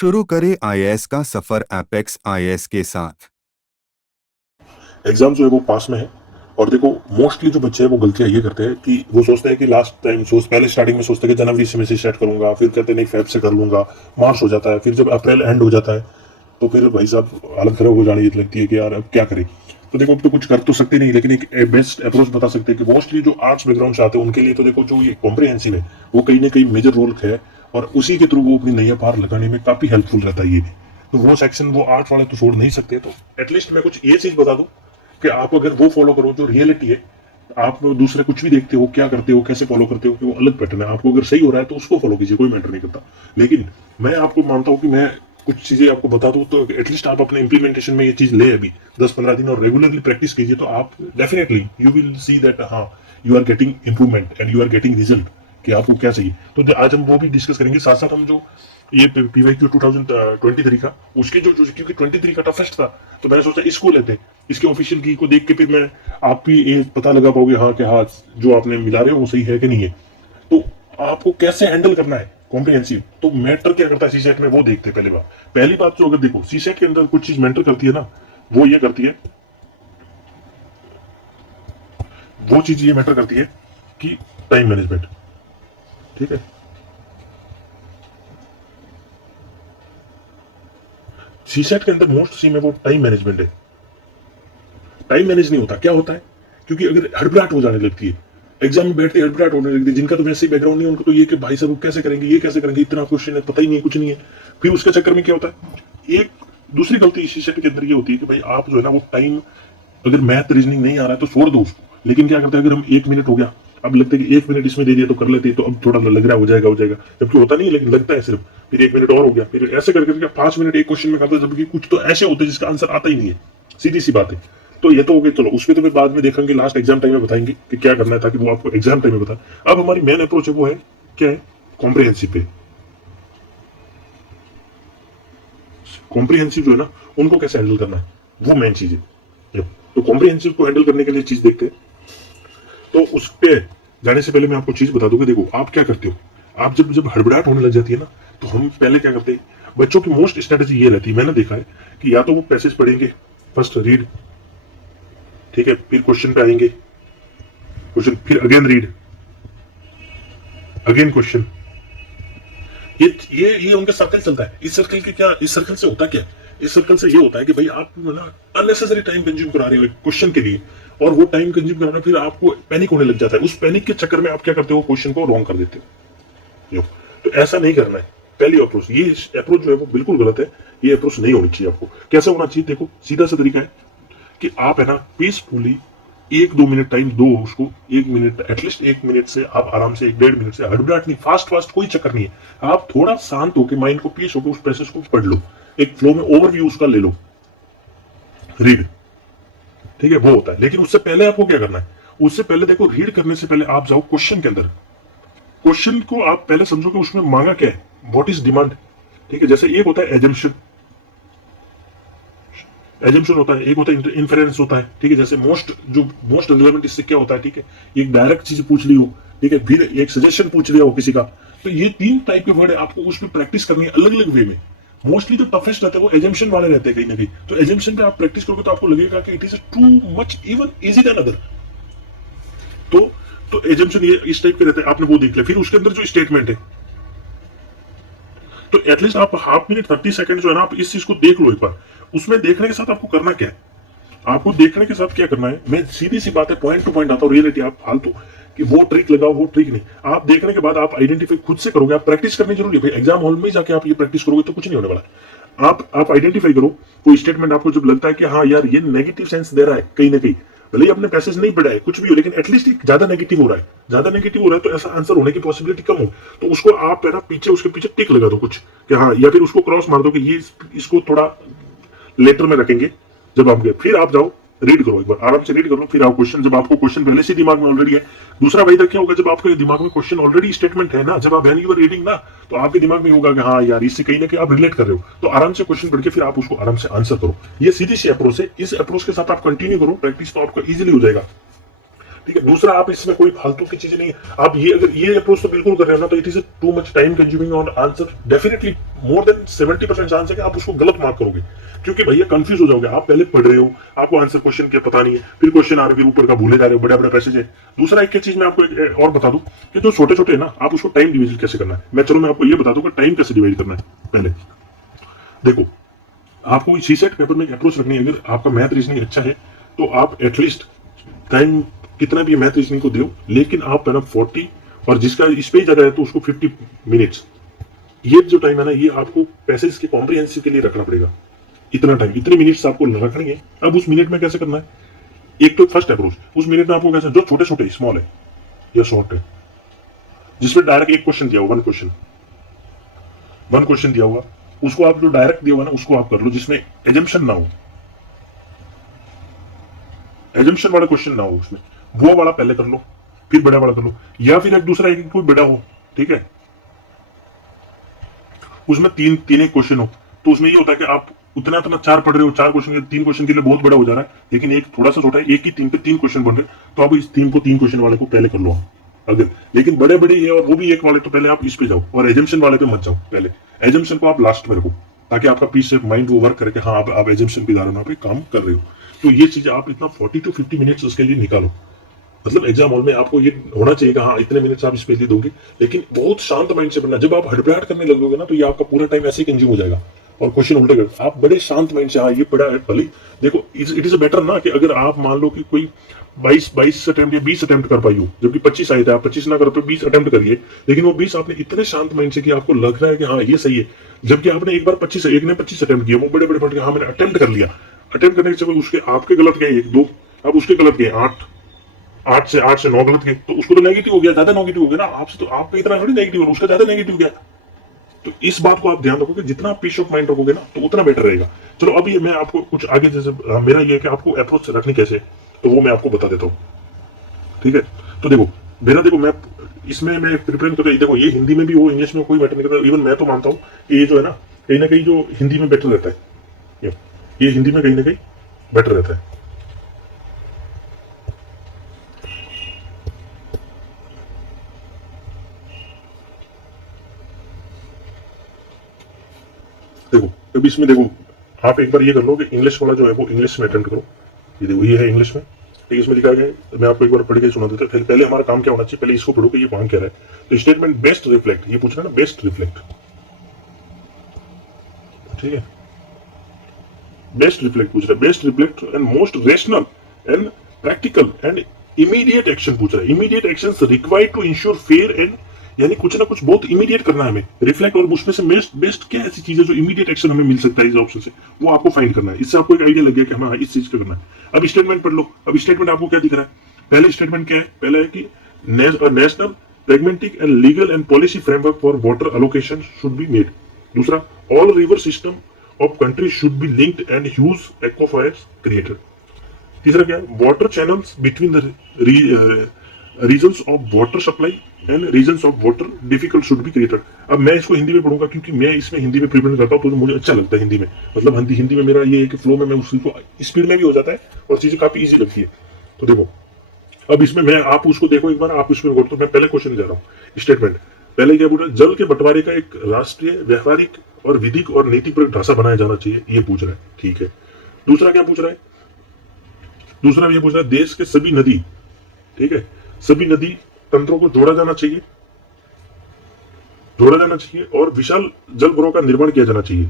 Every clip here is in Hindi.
शुरू करें आईएएस का सफर एपेक्स आईएएस के साथ। एग्जाम जो है वो पास में है। और देखो, मोस्टली जो बच्चे हैं वो गलतियां ये करते हैं कि वो सोचते हैं कि लास्ट टाइम पहले स्टार्टिंग में सोचते हैं कि जनवरी से स्टार्ट करूंगा, फिर कहते हैं नहीं फेब से कर लूंगा, मार्च हो जाता है, फिर जब अप्रैल एंड हो जाता है तो फिर भाई साहब हालत खराब हो जानी लगती है कि यार अब क्या करें। तो देखो, अब तो कुछ कर तो सकते नहीं, लेकिन एक बेस्ट अप्रोच बता सकते हैं कि मोस्टली जो आर्ट्स बैकग्राउंड से आते हैं उनके लिए तो देखो, जो ये कॉम्प्रिहेंसिव है वो कहीं ना कहीं मेजर रोल है, और उसी के थ्रू वो अपनी नैया पार लगाने में काफी हेल्पफुल रहता है ये भी। तो वो सेक्शन वो आर्ट्स वाले तो छोड़ नहीं सकते। तो एटलीस्ट मैं कुछ ये चीज बता दूं कि आप अगर वो फॉलो करो जो रियलिटी है, आप दूसरे कुछ भी देखते हो, क्या करते हो, कैसे फॉलो करते हो, कि वो अलग पैटर्न है। आपको अगर सही हो रहा है तो उसको फॉलो कीजिए, कोई मैटर नहीं करता। लेकिन मैं आपको मानता हूं कि मैं कुछ चीजें आपको बता दूं तो एटलीस्ट आप अपने इंप्लीमेंटेशन में ये चीज ले अभी 10-15 दिन और रेगुलरली प्रैक्टिस कीजिए, तो आप definitely you will see that हाँ, you are getting improvement and you are getting result कि आपको क्या चाहिए। तो आज हम वो भी डिस्कस करेंगे, साथ साथ हम जो ये पीवाईक्यू 2023 का उसके जो क्योंकि 23 का टफेस्ट था, तो मैंने सोचा इसको लेते हैं। इसके ऑफिशियल की को देख के फिर मैं आप भी ये पता लगा पाओगे हाँ कि हाँ जो आपने मिला रहे हो वो सही है कि नहीं है। तो आपको कैसे हैंडल करना है कॉम्प्रिहेंसिव, तो मैटर क्या करता है सीसेट में वो देखते हैं। पहली बात जो अगर देखो सीसेट के अंदर कुछ चीज मैटर करती है ना, वो ये करती है, वो चीज ये मैटर करती है कि टाइम मैनेजमेंट। ठीक है, सीसेट के अंदर मोस्ट सी में वो टाइम मैनेजमेंट है। टाइम मैनेज नहीं होता, क्या होता है, क्योंकि अगर हड़बड़ाहट हो जाने लगती है, एग्जाम में बैठते हड़बड़ाहट होने लगती है, जिनका तो वैसे ही बैकग्राउंड नहीं है उनको तो ये कि भाई साहब कैसे करेंगे, ये कैसे करेंगे, इतना क्वेश्चन है, पता ही नहीं है, कुछ नहीं है। फिर उसके चक्कर में क्या होता है, एक दूसरी गलती इसी सेट के अंदर ये होती है कि भाई आप जो है ना वो टाइम, अगर मैथ रीजनिंग नहीं आ रहा है तो छोड़ दो उसको। लेकिन क्या करते हैं, अगर हम 1 मिनट हो गया, अब लगता है कि 1 मिनट इसमें दे दिया तो कर लेते हैं, तो अब थोड़ा लग रहा है हो जाएगा, जबकि होता नहीं है, लेकिन लगता है सिर्फ। फिर 1 मिनट और हो गया, फिर ऐसे करके 5 मिनट एक क्वेश्चन में खाता है, जबकि कुछ तो ऐसे होते हैं जिसका आंसर आता ही नहीं है। सीधी सी बात है। तो ये तो हो गई, चलो उसमें तो फिर बाद में देखेंगे, लास्ट एग्जाम टाइम में बताएंगे कि क्या करना है, ताकि वो आपको एग्जाम टाइम में बताए। अब हमारी मेन अप्रोच है वो है क्या है, कॉम्प्रिहेंसिव पे। कॉम्प्रिहेंसिव जो है ना उनको कैसे हैंडल करना है, वो मेन चीज है। तो कॉम्प्रिहेंसिव को हैंडल करने के लिए चीज देखते हैं। तो उस पे जाने से पहले मैं आपको चीज बता दूं कि देखो आप क्या करते हो, आप जब जब हड़बड़ाहट होने लग जाती है ना, तो हम पहले क्या करते हैं, बच्चों की मोस्ट स्ट्रेटेजी ये रहती है, मैंने देखा है कि या तो वो पैसेज पढ़ेंगे, फर्स्ट रीड, ठीक है, फिर क्वेश्चन पे आएंगे, क्वेश्चन, फिर अगेन रीड, अगेन क्वेश्चन। ये उनका सर्कल चलता है। इस सर्कल के क्या, इस सर्कल से होता क्या, इस सर्कल से ये होता है कि भाई आप ना अननेसेसरी टाइम कंज्यूम करा रहे हो क्वेश्चन के लिए, और वो टाइम कंज्यूम कराना फिर आपको पैनिक होने लग जाता है। उस पैनिक के चक्कर में आप क्या करते हो, क्वेश्चन को रॉन्ग कर देते हो। तो ऐसा नहीं करना है। पहली अप्रोच, ये अप्रोच जो है वो बिल्कुल गलत है। ये अप्रोच नहीं होनी चाहिए। आपको कैसे होना चाहिए, देखो सीधा सा तरीका है कि आप है ना पीसफुली 1-2 मिनट टाइम दो उसको। 1 मिनट, एटलीस्ट 1 मिनट से आप आराम से 1-1.5 मिनट से, हड़बड़ाहट नहीं, फास्ट फास्ट कोई चक्कर नहीं है। आप थोड़ा शांत होकर माइंड को पीस होकर उस पैसेज को पढ़ लो, एक फ्लो में ओवरव्यू उसका ले लो, रीड, ठीक है, वो होता है। लेकिन उससे पहले आपको क्या करना है, उससे पहले देखो, रीड करने से पहले आप जाओ क्वेश्चन के अंदर। क्वेश्चन को आप पहले समझो कि उसमें मांगा क्या है, व्हाट इज डिमांड। ठीक है, जैसे एक होता है एजम्पशन, एजम्पशन होता है, एक होता है इन्फेरेंस होता है। ठीक है, जैसे मोस्ट रिलेवेंट इससे क्या होता है, ठीक है, एक डायरेक्ट चीज पूछ ली हो, ठीक है, फिर एक सजेशन पूछ लिया हो किसी का। तो ये 3 टाइप के वर्ड है, आपको उस पर प्रैक्टिस करनी है अलग अलग वे में। मोस्टली जो टफेस्ट रहते हैं वो एजम्पशन वाले रहते हैं कहीं ना कहीं। तो एजम्पशन पे आप प्रैक्टिस करोगे तो आपको लगेगा कि it is too much even easy than other. तो तो एजम्पशन ये इस टाइप के रहते हैं, आपने वो देख लिया। फिर उसके अंदर जो स्टेटमेंट है, तो एटलीस्ट आप हाफ मिनट 30 सेकंड जो है ना, आप इस चीज को देख लो एक बार। उसमें देखने के साथ आपको करना क्या है, आपको देखने के साथ क्या करना है, मैं सीधी सी बात है, पॉइंट टू पॉइंट आता हूँ, रियलिटी। आप फालतू कि वो ट्रिक लगाओ, वो ट्रिक नहीं। आप देखने के बाद आप आइडेंटिफाई खुद से करोगे। आप प्रैक्टिस करनी जरूरी है भाई, एग्जाम हॉल में जाके आप ये प्रैक्टिस करोगे तो कुछ नहीं होने वाला। आप आइडेंटिफाई करो कोई स्टेटमेंट आपको जब लगता है कि हाँ यार ये नेगेटिव सेंस दे रहा है कहीं ना कहीं, भले ही अपने पैसेज नहीं पढ़ा है कुछ भी हो, लेकिन एटलीस्ट ज्यादा नेगेटिव हो रहा है, ज्यादा नेगेटिव हो रहा है, तो ऐसा आंसर होने की पॉसिबिलिटी कम हो। तो उसको आप है ना पीछे, उसके पीछे टिक लगा दो कुछ कि हाँ, या फिर उसको क्रॉस मार दो कि ये इसको थोड़ा लेटर में रखेंगे जब आप गए। फिर आप जाओ रीड करो, एक बार आराम से रीड करो, फिर आप क्वेश्चन, जब आपको क्वेश्चन पहले से दिमाग में ऑलरेडी है। दूसरा भाई क्या होगा, जब आपके दिमाग में क्वेश्चन ऑलरेडी स्टेटमेंट है ना, जब आप यू आर रीडिंग ना, तो आपके दिमाग में होगा कि हाँ यार इससे कहीं ना कहीं आप रिलेट कर रहे हो, तो आराम से क्वेश्चन पढ़ के फिर आप उसको आराम से आंसर करो। ये सीधी सी अप्रोच है। इस अप्रोच के साथ आप कंटिन्यू करो प्रैक्टिस, तो आपका इजिली हो जाएगा। ठीक है। दूसरा, आप इसमें कोई फालतू की चीजें नहीं, आप ये अगर ये अप्रोच तो बिल्कुल कर रहे हो ना, तो it is too much time consuming on answer, definitely more than 70% chance है कि आप उसको गलत मार्क करोगे, क्योंकि भैया कंफ्यूज हो जाओगे। आप पहले पढ़ रहे हो, आपको आंसर क्वेश्चन क्या पता नहीं है, फिर क्वेश्चन आ रहे, फिर ऊपर का भूले जा रहे हो, बड़े बड़े पैसेज है। दूसरा एक चीज मैं आपको एक और बता दूं कि जो छोटे छोटे है ना, आप उसको टाइम डिवीजन कैसे करना है। मैं आपको ये बता दूं कि टाइम कैसे डिवाइड करना है। पहले देखो, आपको सीसेट पेपर में एक अप्रोच रखनी है। अगर आपका मैथ रीजनिंग अच्छा है तो आप एटलीस्ट टाइम कितना भी मैथ रीजनिंग को दो, लेकिन आप है ना 40, और जिसका इस पे ज्यादा है तो उसको 50 मिनट्स, ये जो टाइम है ना, ये आपको पैसेज के कॉम्प्रिहेंसिव के लिए रखना पड़ेगा। इतना टाइम, इतने मिनट्स आपको रखनी है। अब उस मिनट में कैसे करना है, एक तो फर्स्ट अप्रोच, उस मिनट में आपको कैसे, जो छोटे छोटे स्मॉल है या शॉर्ट है, जिसमें डायरेक्ट एक क्वेश्चन दिया होगा, वन क्वेश्चन दिया होगा, उसको आप जो डायरेक्ट दिया होगा ना, उसको आप कर लो, जिसमें एजम्पशन ना हो, एजम्पशन वाला क्वेश्चन ना हो उसमें, वो वाला पहले कर लो, फिर बड़ा वाला कर लो। या फिर एक दूसरा एक कोई बड़ा हो, ठीक है, उसमें तीन तीन एक क्वेश्चन हो, तो उसमें ये होता है कि आप उतना उतना चार पढ़ रहे हो, चार क्वेश्चन, तीन क्वेश्चन के लिए बहुत बड़ा हो जा रहा है, लेकिन एक थोड़ा सा छोटा है, एक ही तीन पे तीन क्वेश्चन बन रहे, तो आप इस तीन क्वेश्चन वाले को पहले कर लो अगर। लेकिन बड़े बड़े ये और वो भी एक वाले, तो पहले आप इस पे जाओ, और एजम्पशन वाले पे मत जाओ। पहले एजम्पशन को आप लास्ट में रखो, ताकि आपका पीस से माइंड वो वर्क करे कि हाँ आप एजम्पशन की धारणा पे काम कर रहे हो। तो ये चीजें आप इतना 40 to 50 मिनट्स उसके लिए निकालो। मतलब एग्जाम हॉल में आपको ये होना चाहिए कि हाँ इतने मिनट्स आप इसके लिए दोगे, लेकिन बहुत शांत माइंड से पढ़ना। जब आप हड़बड़ाहट करने लगोगे ना, तो ये आपका पूरा टाइम ऐसे ही कंज्यूम हो जाएगा और क्वेश्चन उल्टे कर। आप बड़े शांत माइंड से, हाँ ये पढ़ा है भले, देखो इट इज बेटर ना कि अगर आप मान लो कि कोई 22 अटेम्प्ट या 20 अटेम्प्ट कर पाई हो, जबकि 25 आए थे, आप 25 ना करो तो 20 अटेम्प्ट करिए, लेकिन वो 20 आपने इतने शांत माइंड से कि आपको लग रहा है कि हाँ ये सही है, जबकि आपने एक बार 25, एक ने 25 अटेम्प्ट किया, वो बड़े बड़े पढ़ के हाँ मैंने अटेम्प्ट कर लिया, अटेम्प्ट करने के उसके आपके गलत गए एक दो, अब उसके गलत गए 8 से 9 गलत गए, तो उसको तो नेगेटिव हो गया, ज्यादा नेगेटिव हो गया ना आपसे, तो आपका इतना थोड़ी नेगेटिव हो, उसका ज्यादा नेगेटिव गया। तो इस बात को आप ध्यान रखोगे, जितना पीस ऑफ माइंड रखोगे ना, तो उतना बेटर रहेगा। चलो अभी मैं आपको कुछ आगे, जैसे मेरा ये है कि आपको अप्रोच रखनी कैसे, तो वो मैं आपको बता देता हूँ, ठीक है। तो देखो मैं इसमें मैं प्रिपेयर करता, देखो ये हिंदी में भी हो, इंग्लिश में कोई मैटर नहीं करता। इवन मैं तो मानता हूँ कि ये जो है ना कहीं जो हिंदी में बेटर रहता है, ये हिंदी में कहीं ना कहीं बेटर रहता है। देखो अब इसमें देखो, आप एक बार ये कर लो कि इंग्लिश वाला जो है वो इंग्लिश में अटेम्प्ट करो। ये देखो ये है इंग्लिश में, ठीक है, इसमें लिखा गया है, मैं आपको एक बार पढ़ के सुना देता हूँ। पहले हमारा काम क्या होना चाहिए, पहले इसको पढ़ो कि ये मांग क्या रहा है। तो स्टेटमेंट बेस्ट रिफ्लेक्ट, ये पूछ रहा है ना, बेस्ट रिफ्लेक्ट, ठीक है, बेस्ट रिफ्लेक्ट पूछ रहा है, best reflect and most rational and practical and immediate action पूछ रहा है। Immediate actions required to ensure fair and, यानी कुछ ना कुछ बहुत इमीडिएट करना है हमें, रिफ्लेक्ट, और उसमें से बेस्ट क्या ऐसी चीज है जो इमीडिएट एक्शन हमें मिल सकता है इस ऑप्शन से, वो आपको फाइंड करना है। इससे आपको एक आइडिया लग गया कि हमें इस चीज का करना है। अब स्टेटमेंट पढ़ लो। अब स्टेटमेंट आपको क्या दिख रहा है, पहले स्टेटमेंट क्या है, पहला है कि national pragmatic and legal and policy framework for water allocation should be made. दूसरा, all river system of country should be linked and huge aquifers created. तीसरा क्या है, water channels between the regions of water supply and regions of water difficult should be created. अब मैं इसको हिंदी में पढ़ूंगा क्योंकि मैं इसमें हिंदी में प्रिपेयर करता हूँ, तो मुझे अच्छा लगता है हिंदी में। मतलब हिंदी में मेरा ये है कि फ्लो में मैं उसी को स्पीड में भी हो जाता है और चीजें काफी इजी लगती है। तो देखो अब इसमें मैं, आप उसको देखो एक बार, आप उसमें गौर, तो मैं पहले क्वेश्चन जा रहा हूँ। स्टेटमेंट पहले क्या बोल रहा है, जल के बंटवारे का एक राष्ट्रीय, व्यवहारिक और विधिक और नीतिपरक ढांचा बनाया जाना चाहिए, ये पूछ रहा है, ठीक है। दूसरा क्या पूछ रहा है, दूसरा ये पूछ रहा है देश के सभी नदी, ठीक है, सभी नदी तंत्रों को जोड़ा जाना चाहिए और विशाल जल भरों का निर्माण किया जाना चाहिए,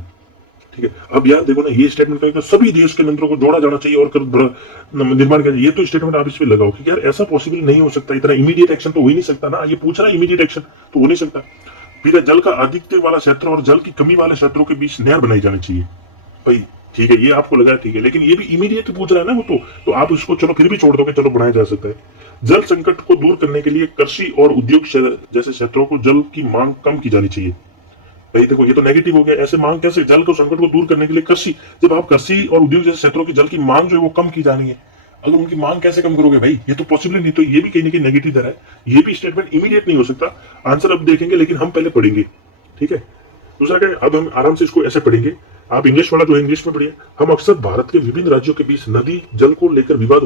ठीक है। अब यार देखो ना, ये स्टेटमेंट है कि सभी देश के नदियों को जोड़ा जाना चाहिए और निर्माण किया, ये तो स्टेटमेंट आप इस पे लगाओ कि यार ऐसा पॉसिबल नहीं हो सकता, इतना इमीडिएट एक्शन तो हो ही नहीं सकता ना। ये पूछ रहा है इमीडिएट एक्शन तो हो नहीं सकता। फिर जल का अधिकतर वाला क्षेत्र और जल की कमी वाले क्षेत्रों के बीच नहर बनाई जानी चाहिए, भाई ठीक है, ये आपको लगा ठीक है, लेकिन ये भी इमीडिएट पूछ रहा है ना वो, तो आप उसको चलो फिर भी छोड़ दो कि चलो बनाया जा सकता है। जल संकट को दूर करने के लिए कृषि और उद्योग जैसे क्षेत्रों को जल की मांग कम की जानी चाहिए। भाई देखो ये तो नेगेटिव हो गया, ऐसे मांग कैसे, जल को संकट को दूर करने के लिए कृषि, जब आप कृषि और उद्योग जैसे क्षेत्रों की जल की मांग जो है वो कम की जानी है, अगर उनकी मांग कैसे कम करोगे भाई, ये तो पॉसिबल नहीं। तो ये भी कहीं ना कहीं नेगेटिव दे रहा है, ये भी स्टेटमेंट इमीडिएट नहीं हो सकता। आंसर अब देखेंगे, लेकिन हम पहले पढ़ेंगे, ठीक है। दूसरा क्या, अब हम आराम से इसको ऐसे पढ़ेंगे, आप इंग्लिश वाला जो है इंग्लिश में पढ़िए। हम अक्सर भारत के विभिन्न राज्यों के बीच नदी जल को लेकर विवाद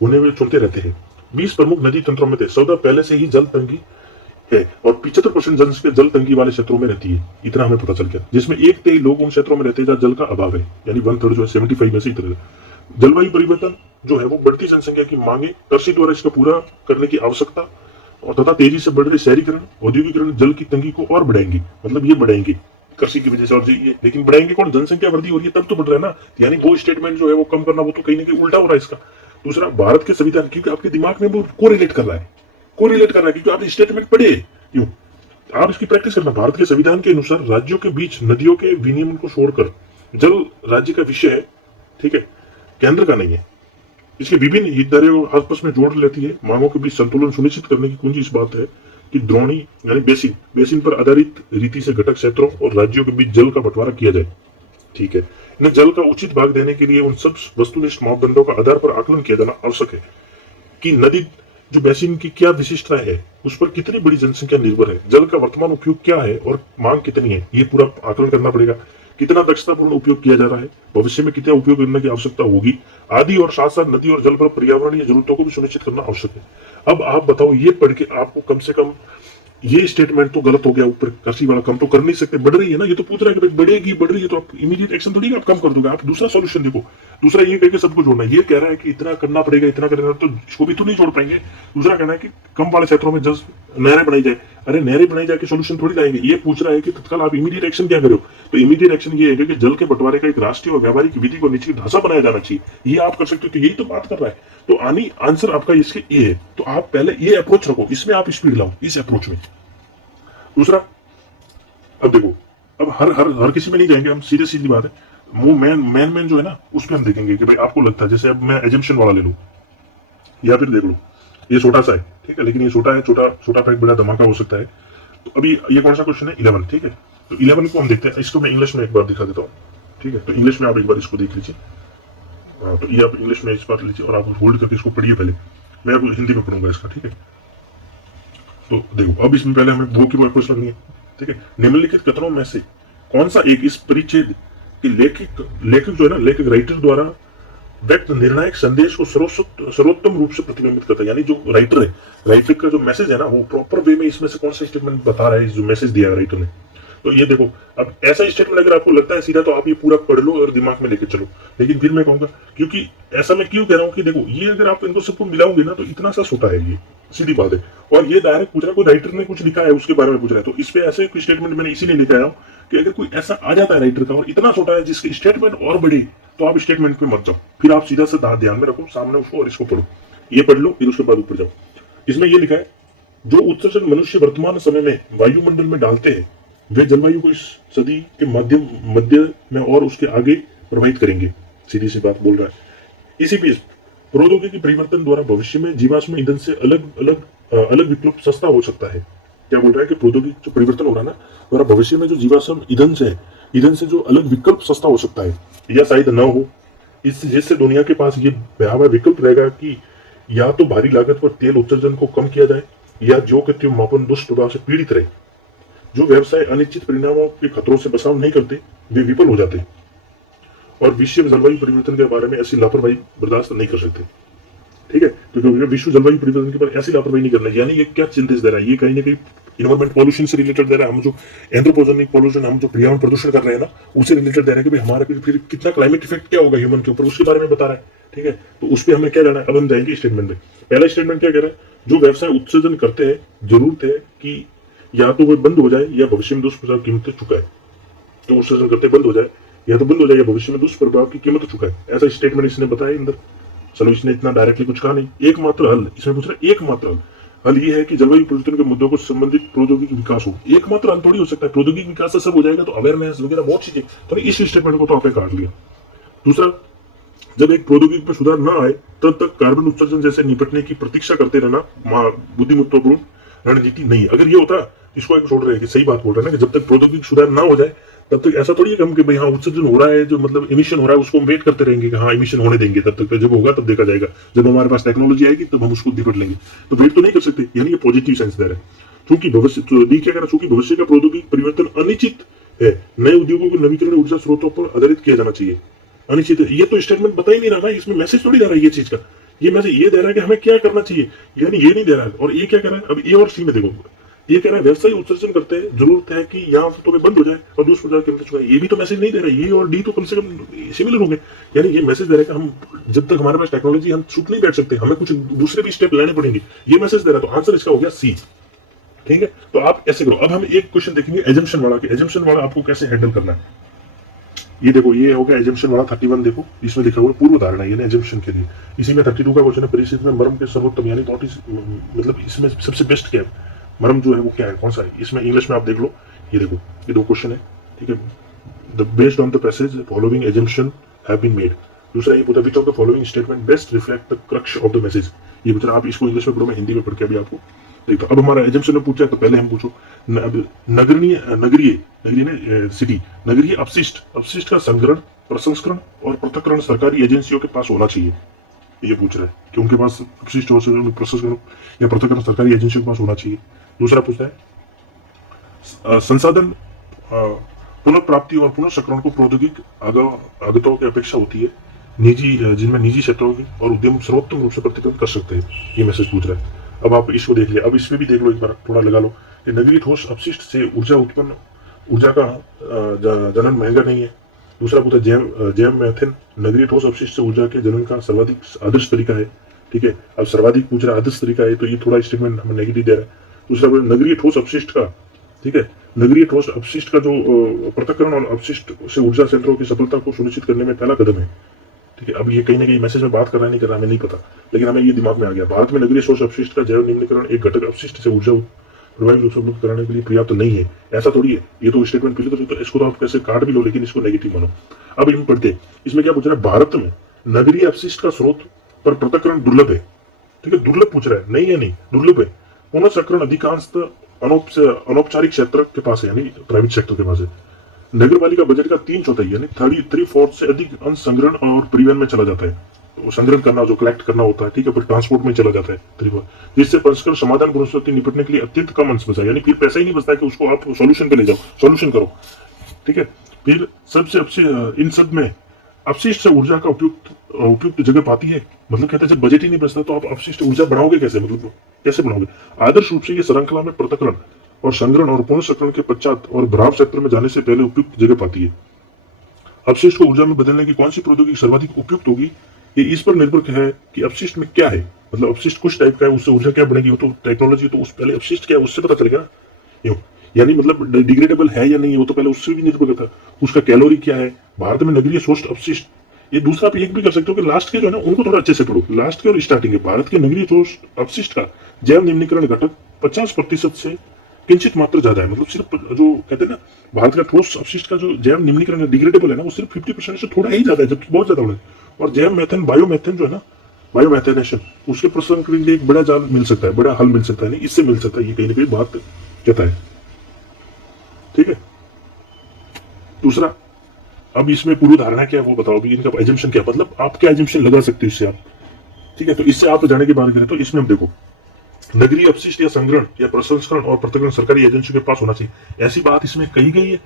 होने में चुनते रहते हैं। 20 प्रमुख नदी तंत्रों में थे। 14 पहले से ही जल तंगी है और 75% जनसंख्या जल तंगी वाले क्षेत्रों में रहती है। इतना हमें पता चल गया, जिसमें 1/3 लोग उन क्षेत्रों में रहते हैं जहाँ जल का अभाव है, यानी 1/3 जो है 75 में से इतना। जलवायु परिवर्तन जो है वो बढ़ती जनसंख्या की मांगे, कृषि द्वारा इसको पूरा करने की आवश्यकता और तथा तेजी से बढ़ रहे शहरीकरण, औद्योगिकरण जल की तंगी को और बढ़ाएंगे। मतलब ये बढ़ाएंगे कृषि की वजह से, और ये लेकिन बढ़ाएंगे कौन? जनसंख्या वृद्धि हो रही है तब तो बढ़ रहा है ना। यानी वो स्टेटमेंट जो है वो कम करना, वो तो कहीं ना कहीं उल्टा हो रहा है इसका। दूसरा, भारत के संविधान, क्योंकि आपके दिमाग में वो कोरिलेट कर रहा है, क्योंकि आपने स्टेटमेंट पढ़े। क्यों? आप इसकी प्रैक्टिस करना। भारत के संविधान के अनुसार राज्यों के बीच नदियों के विनियमन को छोड़कर जल राज्य का विषय है, ठीक है, केंद्र का नहीं है। इसके विभिन्न हितधारकों को आपस में जोड़ लेती है। मांगों के बीच संतुलन सुनिश्चित करने की कुंजी इस बात है कि द्रोणी यानी बेसिन पर आधारित रीति से घटक क्षेत्रों और राज्यों के बीच जल का बंटवारा किया जाए, ठीक है। इन्हें जल का उचित भाग देने के लिए उन सब वस्तुनिष्ठ मापदंडों का आधार पर आकलन किया जाना आवश्यक है कि नदी जो बेसिन की क्या विशिष्टताएं है, उस पर कितनी बड़ी जनसंख्या निर्भर है, जल का वर्तमान उपयोग क्या है और मांग कितनी है, ये पूरा आकलन करना पड़ेगा। कितना दक्षतापूर्ण उपयोग किया जा रहा है, भविष्य में कितना उपयोग करने की आवश्यकता होगी आदि, और साथ साथ नदी और जल पर पर्यावरणीय जरूरतों को भी सुनिश्चित करना आवश्यक है। अब आप बताओ, ये पढ़ के आपको कम से कम ये स्टेटमेंट तो गलत हो गया, ऊपर कृषि वाला कम तो कर नहीं सकते, बढ़ रही है ना, ये तो पूछ रहा है कि भाई बढ़ेगी, बढ़ रही है तो आप इमीडिएट एक्शन थोड़ी आप कम कर दोगे। आप दूसरा सॉल्यूशन देखो। दूसरा ये कह के सबको जोड़ना है, ये कह रहा है कि इतना करना पड़ेगा, इतना करना, तो इसको भी तो नहीं जोड़ पाएंगे। दूसरा कहना है कि कम वाले क्षेत्रों में जस्ट नहरें बनाई जाए। अरे नहरें बनाई जाए के सोल्यूशन थोड़ी लाएंगे। ये पूछ रहा है कि तत्काल आप इमीडिएट एक्शन क्या करो। तो इमीडिएट एक्शन ये है कि जल के बंटवारे का एक राष्ट्रीय और व्यावहारिक विधि को निश्चित ढांचा बनाया जाना चाहिए। ये आप कर सकते हो, तो यही तो बात कर रहा है। तो आंसर आपका इसके ये है। तो आप पहले ये अप्रोच रखो, इसमें आप स्पीड लाओ, इस अप्रोच में। दूसरा, अब देखो, अब हर किसी में नहीं जाएंगे हम, सीधी बात है। वो मैन जो है ना, उस पर हम देखेंगे कि भाई आपको लगता है, जैसे अब मैं एजम्पशन वाला ले लूं या फिर देख लो, ये छोटा सा है, ठीक है, लेकिन ये छोटा है, छोटा फैक्ट बड़ा धमाका हो सकता है। तो अभी ये कौन सा क्वेश्चन है? 11, ठीक है। तो 11 को हम देखते हैं। इसको मैं इंग्लिश में एक बार दिखा देता हूँ, ठीक है। तो इंग्लिश में आप एक बार इसको देख लीजिए। तो ये आप इंग्लिश में इस बात लीजिए और आप होल्ड करके इसको पढ़िए। पहले मैं आपको हिंदी में पढ़ूंगा इसका, ठीक है। तो देखो, अब इसमें पहले हमें वो की अप्रोच लगनी है, ठीक है। निम्नलिखित कथनों में से कौन सा एक इस परिच्छेद के लेखक जो है ना, लेखक राइटर द्वारा व्यक्त निर्णायक संदेश को सर्वोत्तम रूप से प्रतिबिंबित करता है। यानी जो राइटर है, राइटर का जो मैसेज है ना, वो प्रॉपर वे में इसमें से कौन सा स्टेटमेंट बता रहा है, जो मैसेज दिया है राइटर ने। तो ये देखो, अब ऐसा स्टेटमेंट अगर आपको लगता है सीधा, तो आप ये पूरा पढ़ लो और दिमाग में लेके चलो। लेकिन फिर मैं कहूंगा, क्योंकि ऐसा मैं क्यों कह रहा हूँ कि देखो, ये अगर आप इनको सबको मिलाओगे ना, तो इतना सा छोटा है, ये सीधी बात है। और ये डायरेक्ट पूछ रहा है, कोई राइटर ने कुछ लिखा है उसके बारे में पूछ रहा है। तो इस पे ऐसे कोई स्टेटमेंट मैंने इसीलिए लेके आया हूँ कि अगर कोई ऐसा आ जाता है राइटर का और इतना छोटा है जिसके स्टेटमेंट और बड़े, तो आप स्टेटमेंट पे मत जाओ। फिर आप सीधा सा ध्यान में रखो सामने उसको और इसको पढ़ो। ये पढ़ लो, फिर उसके बाद ऊपर जाओ। इसमें ये लिखा है, जो उत्सर्जन मनुष्य वर्तमान समय में वायुमंडल में डालते हैं, वे जलवायु को इस सदी के मध्य में और उसके आगे प्रभावित करेंगे। सीधी सी बात बोल रहा है। इसी बीच प्रौद्योगिकी परिवर्तन द्वारा भविष्य में जीवाश्म ईंधन से अलग विकल्प सस्ता हो सकता है। क्या बोल रहा है कि प्रौद्योगिकी जो परिवर्तन हो रहा है ना, द्वारा भविष्य में जो जीवाश्म ईंधन से जो अलग विकल्प सस्ता हो सकता है, या शायद न हो। जिससे दुनिया के पास ये भयावह विकल्प रहेगा कि या तो भारी लागत पर तेल उत्सर्जन को कम किया जाए, या जो कि तीव्र मापन दुष्प्रभाव से पीड़ित रहे। जो व्यवसाय अनिश्चित परिणामों के खतरों से बचाव नहीं करते, वे विफल हो जाते और विश्व जलवायु परिवर्तन के बारे में ऐसी लापरवाही बर्दाश्त नहीं कर सकते, ठीक है। क्योंकि विश्व जलवायु परिवर्तन के बारे में ऐसी लापरवाही नहीं करना। यानी ये क्या चिंतित दे रहा है? ये कहीं ना कहीं इन्वायरमेंट पॉल्यूशन से रिलेटेड दे रहा है। हम जो एंथ्रोपोजेनिक पॉल्यूशन, हम जो पर्यावरण प्रदूषण कर रहे हैं ना, उससे रिलेटेड दे रहा है कि भाई हमारा फिर कितना क्लाइमेट इफेक्ट क्या होगा ह्यूमन के ऊपर, उसके बारे में बता रहा है, ठीक है। तो उस पर हमें क्या जाना है, अब हम जाएंगे स्टेटमेंट में। पहला स्टेटमेंट क्या कह रहा है? जो व्यवसाय उत्सर्जन करते हैं, जरूरत है कि या तो वो बंद हो जाए या भविष्य में दुष्प्रभाव कीमतें चुकाए। तो उत्सर्जन करते बंद हो जाए, या तो बंद हो जाए या भविष्य में दुष्प्रभाव की कीमत चुकाए। ऐसा स्टेटमेंट इसने बताया अंदर। चलो, इसने इतना डायरेक्टली कुछ कहा नहीं। एकमात्र हल इसमें पूछ रहा है, एकमात्र हल ये है कि जलवायु परिवर्तन के मुद्दों को संबंधित प्रौद्योगिकी विकास हो। एकमात्र हल थोड़ी हो सकता है। प्रौद्योगिकी विकास से सब हो जाएगा, तो अवेयरनेस वगैरह बहुत चीजें। तो इस स्टेटमेंट को तो आपने काट लिया। दूसरा, जब एक प्रौद्योगिकी पर सुधार न आए, तब तक कार्बन उत्सर्जन जैसे निपटने की प्रतीक्षा करते रहना बुद्धिमत्तापूर्ण रणनीति नहीं है। अगर ये होता, इसको एक छोड़ रहे हैं कि सही बात बोल रहे हैं ना, कि जब तक प्रौद्योगिकी सुधार ना हो जाए, तब तक ऐसा थोड़ी है कि हम कि भाई हाँ उत्सर्जन हो रहा है, जो मतलब इमिशन हो रहा है, उसको हम वेट करते रहेंगे कि हाँ इमिशन होने देंगे। तब तक जब होगा तब देखा जाएगा। जब हमारे पास टेक्नोलॉजी आएगी तब हम उसको निपट लेंगे। तो वेट तो नहीं कर सकते। यानी ये पॉजिटिव सेंस दे रहा है। चूंकि भविष्य चूंकि भविष्य का प्रौद्योगिकी परिवर्तन अनिश्चित है, नए उद्योगों को नवीकरण ऊर्जा स्रोतों पर आधारित किया जाना चाहिए। अनिश्चित है, ये तो स्टेटमेंट बता ही नहीं रहा ना, इसमें मैसेज थोड़ी जा रहा है ये चीज का। ये मैसेज ये दे रहा है कि हमें क्या करना चाहिए, यानी ये नहीं दे रहा है। और ये क्या कह रहा है, अब ए और सी में देखो, ये कह रहा है व्यवसायी उत्सर्जन करते हैं, जरूरत है कि यहाँ तो बंद हो जाए और दूसरी बाजार केंद्र चुकाए। ये भी तो मैसेज नहीं दे रहा है, ये और डी तो कम से कम सिमिलर होंगे। यानी ये मैसेज दे रहा है कि हम जब तक हमारे पास टेक्नोलॉजी, हम चुप नहीं बैठ सकते, हमें कुछ दूसरे भी स्टेप लेने पड़ेंगे। ये मैसेज दे रहा है, तो आंसर इसका हो गया सी। ठीक है, तो आप ऐसे करो। अब हम एक क्वेश्चन देखेंगे एजम्पशन वाला, कि एजम्पशन वाला आपको कैसे हैंडल करना है। ये देखो, ये हो गया एजम्पशन वाला 31। देखो इसमें लिखा हुआ है पूर्व धारणा, ये ना एजम्पशन के लिए। इसी में 32 का क्वेश्चन है, परिस्थिति में मर्म के सर्वोत्तम, यानी व्हाट इज, मतलब इसमें सबसे बेस्ट क्या है, मर्म जो है वो क्या है, कौन सा है। इसमें इंग्लिश में आप देख लो, ये देखो ये 2 क्वेश्चन है। ठीक है, the based on the passage following assumption have been made. दूसरा ये पूछा which of the following statement best reflect the crux of the message. ये पूछा, आप इसको इंग्लिश में पढ़ो, मैं हिंदी में पढ़ के अभी आपको देखो। अब हमारा एजम्पशन में पूछा है, तो पहले हम पूछो नगरीय नगरीय ने सिटी, नगरीय अपशिष्ट का संग्रहण, प्रसंस्करण और पृथक्करण सरकारी एजेंसियों के पास होना चाहिए। ये पूछ रहा है कि उनके पास अपशिष्ट और प्रसंस्करण या पृथक्करण सरकारी एजेंसियों के पास होना चाहिए। दूसरा पूछता है संसाधन पुनर्प्राप्ति और पुनर्चक्रण को प्रौद्योगिक आगतों की अपेक्षा होती है, निजी जिनमें निजी क्षेत्रों और उद्यम सर्वोत्तम रूप से प्रतिबंध कर सकते हैं। ये मैसेज पूछ रहा है। अब आप इसको देख लिया, अब इसमें भी देख लो, एक बार थोड़ा लगा लो। नगरीय ठोस अपशिष्ट से ऊर्जा का जनन महंगा नहीं है। दूसरा पूछा जैव मैथेन, नगरीय ठोस अपशिष्ट से ऊर्जा के जनन का सर्वाधिक आदर्श तरीका है। ठीक है, अब सर्वाधिक पूछ रहा है, आदर्श तरीका है, तो ये थोड़ा स्टेटमेंट हमें नेगेटिव दे रहा है। दूसरा नगरीय ठोस अपशिष्ट का, ठीक है, नगरीय ठोस अपशिष्ट का जो पृथक्करण और अपशिष्ट से ऊर्जा संयंत्रों की सफलता को सुनिश्चित करने में पहला कदम है। ठीक है, अब ये कहीं ना कहीं मैसेज में बात कर रहा है, नहीं कर रहा, हमें नहीं पता, लेकिन हमें ये दिमाग में आ गया। भारत में नगरीय ठोस अपशिष्ट का जैव निम्नीकरण एक घटक अपशिष्ट से ऊर्जा प्रभावी रूप से उपलब्ध कराने के लिए पर्याप्त नहीं है। ऐसा थोड़ी है, ये तो स्टेटमेंट पहले तो इसको तो आप कैसे काट भी लो, लेकिन इसको नेगेटिव मानो। अब इन पढ़ते, इसमें क्या पूछ रहा है, भारत में नगरीय अपशिष्ट का स्रोत पर पृथक्करण दुर्लभ है। ठीक है, दुर्लभ पूछ रहा है, नहीं है, नहीं दुर्लभ है। पुनर्चक्रण अधिकांशतः अनौपचारिक क्षेत्र के पास है, यानी प्राइवेट सेक्टर के पास है। नगर पालिका बजट का 3/4 यानी 3/4 से अधिक अंश संग्रहण और परिवहन में चला जाता है। तो संग्रहण करना, जो कलेक्ट करना होता है, ठीक है, फिर ट्रांसपोर्ट में चला जाता है 3/4, जिससे परिष्करण समाधान पुनर्प्राप्ति निपटने के लिए अत्यंत कम अंश बचा, यानी फिर पैसा ही नहीं बचता कि उसको आप सॉल्यूशन पे ले जाओ, सॉल्यूशन करो। ठीक है, फिर सबसे इन सब में अपशिष्ट से ऊर्जा का उपयुक्त जगह पाती है। मतलब कहते हैं जब बजट ही नहीं बचता तो आप अपशिष्ट ऊर्जा बढ़ाओगे कैसे, मतलब कैसे बढ़ाओगे। आदर्श रूप से ये श्रृंखला में पृथक्करण और संग्रहण और पुनर्चक्रण के पश्चात और भराव क्षेत्र में जाने से पहले उपयुक्त जगह पाती है। अपशिष्ट को ऊर्जा में बदलने की कौन सी प्रौद्योगिकी सर्वाधिक उपयुक्त होगी, ये इस पर निर्भर है कि अपशिष्ट में क्या है। मतलब अपशिष्ट कुछ टाइप का है, उससे ऊर्जा क्या बनेगी, वो तो टेक्नोलॉजी, तो उस पहले अपशिष्ट क्या है उससे पता चलेगा ना। यानी मतलब डिग्रेडेबल है या नहीं है, वो तो पहले उससे भी निर्भर करता है। उसका कैलोरी क्या है। भारत में नगरीय शोष्ठ अपशिष्ट, ये दूसरा आप एक भी कर सकते हो कि लास्ट के जो है ना उनको थोड़ा अच्छे से पढ़ो, लास्ट के और स्टार्टिंग के। भारत के नगरीय शोष्ठ अपशिष्ट का जैव निम्नीकरण घटक 50% से किंचित मात्र ज्यादा है। मतलब सिर्फ जो कहते हैं ना, भारत का ठोस अपशिष्ट का जो जैव निम्नीकरण डिग्रेडेबल है ना, वो सिर्फ 50% से थोड़ा ही ज्यादा है, जबकि बहुत ज्यादा होना है। और जैव मैथेन, बायोमेथेन जो है ना, बायोमेथेनेशन, उसके प्रसंस्करण के लिए एक बड़ा जाल मिल सकता है, बड़ा हल मिल सकता है, नहीं इससे मिल सकता है, ये कहीं ना कहीं बात कहता है। ठीक है, दूसरा, अब इसमें पूर्व धारणा क्या है वो बताओ, अभी इनका एजम्पशन क्या, मतलब आप क्या एजम्पशन लगा सकते हो इससे आप। ठीक है, तो इससे आप जाने की बात करें तो इसमें हम देखो, नगरीय अपशिष्ट या संग्रहण या प्रसंस्करण और पृथक्करण सरकारी एजेंसियों के पास होना चाहिए, ऐसी बात इसमें कही गई है।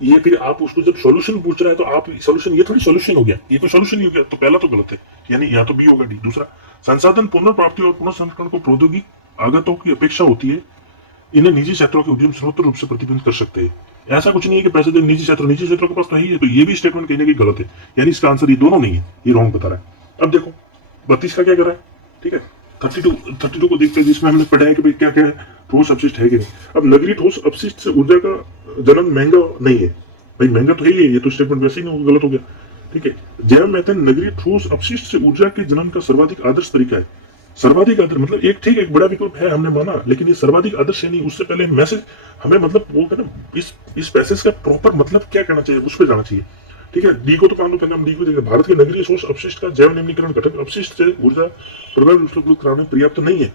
ये फिर आप उसको जब सॉल्यूशन पूछ रहा है तो आप सॉल्यूशन, ये थोड़ी सॉल्यूशन हो गया, ये कोई सॉल्यूशन नहीं हो गया, तो पहला तो गलत है, यानी या तो बी होगा डी। दूसरा, संसाधन पुनर्प्राप्ति और पुनर्संस्करण को प्रौद्योगिक आगतों की अपेक्षा होती है, इन्हें निजी क्षेत्रों के उद्यम सर्वोत्तम रूप से प्रतिबंध कर सकते हैं। ऐसा कुछ नहीं है कि पैसे दे निजी क्षेत्रों के पास तो है, तो ये भी स्टेटमेंट कहीं ना कहीं गलत है, यानी इसका आंसर ये दोनों नहीं है, ये रॉन्ग बता रहा है। अब देखो 32 का क्या कर रहा है। ठीक है, 32 को देखते हैं, जिसमें हमने पढ़ा है कि भाई क्या क्या है, ठोस अपशिष्ट है कि नहीं। अब नगरीय ठोस अपशिष्ट से ऊर्जा का जनन महंगा नहीं है, भाई महंगा तो है ही है, ये तो स्टेटमेंट वैसे ही नहीं गलत हो गया। ठीक है, जैव मैथेन नगरीय ठोस अपशिष्ट से ऊर्जा के जनन का सर्वाधिक आदर्श तरीका है। सर्वाधिक आदर्श मतलब एक, ठीक है, एक बड़ा विकल्प है, हमने माना, लेकिन ये सर्वाधिक आदर्श है नहीं। उससे पहले मैसेज हमें, मतलब वो है ना, इस पैसेज का प्रॉपर मतलब क्या कहना चाहिए, उस पर जाना चाहिए। ठीक है, डी को तो काम पहले हम डी को देखें। भारत के नगरीय शोष अपशिष्ट का जैव निम्नीकरण घटक अपशिष्ट से ऊर्जा प्रभावी रूप से उपलब्ध कराने पर्याप्त नहीं है।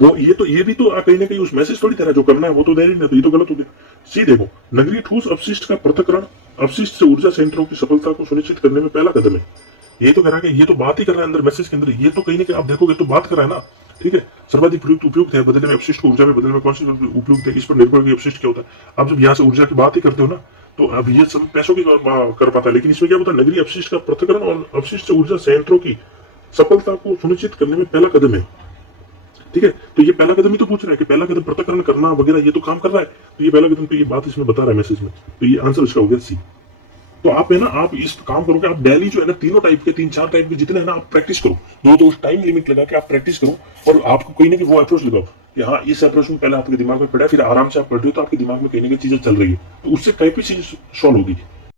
वो ये भी तो कहीं ना कहीं उस मैसेज थोड़ी तरह जो करना है वो तो दे रही नहीं, तो ये तो गलत हो गया। सी देखो, नगरीय ठोस अपशिष्ट का पृथक्करण अपशिष्ट से ऊर्जा संयंत्रों की सफलता को सुनिश्चित करने में पहला कदम है। ये तो कह रहा है, ये तो बात ही कर रहा है अंदर मैसेज के अंदर, ये तो कहीं ना कहीं आप देखोगे तो बात कर रहा है ना। ठीक है, सर्वाधिक उपयुक्त है बदलने में, अपशिष्ट को ऊर्जा में बदलने में कौन सी उपयुक्त है, इस पर निर्भर अपशिष्ट क्या होता है। आप जब यहाँ से ऊर्जा की बात ही करते हो ना, तो अब ये सब पैसों की कर पाता है, लेकिन इसमें क्या होता है, नगरीय अपशिष्ट का पृथक्करण और अपशिष्ट से ऊर्जा संयंत्रों की सफलता को सुनिश्चित करने में पहला कदम है। ठीक है, तो ये पहला कदम ही तो पूछ रहा है कि पहला कदम पृथक्करण करना वगैरह, ये तो काम कर रहा है, तो ये पहला कदम, तो ये बात इसमें बता रहा है मैसेज में, तो ये आंसर इसका हो गया सी। तो आप है ना, आप इस काम करोगे, आप डेली जो है ना तीनों टाइप के, 3-4 टाइप के जितने है ना, आप प्रैक्टिस करो, दो टाइम लिमिट लगा के आप प्रैक्टिस करो, और आपको कहीं ना कहीं वो अप्रोच लगाओ कि हाँ इस अप्रोच में पहले आपके दिमाग में पड़ा है, फिर आराम से आप पढ़ते हो तो आपके दिमाग में कहीं ना कहीं चीजें चल रही है, तो उससे कहीं भी चीज सॉल्व होगी।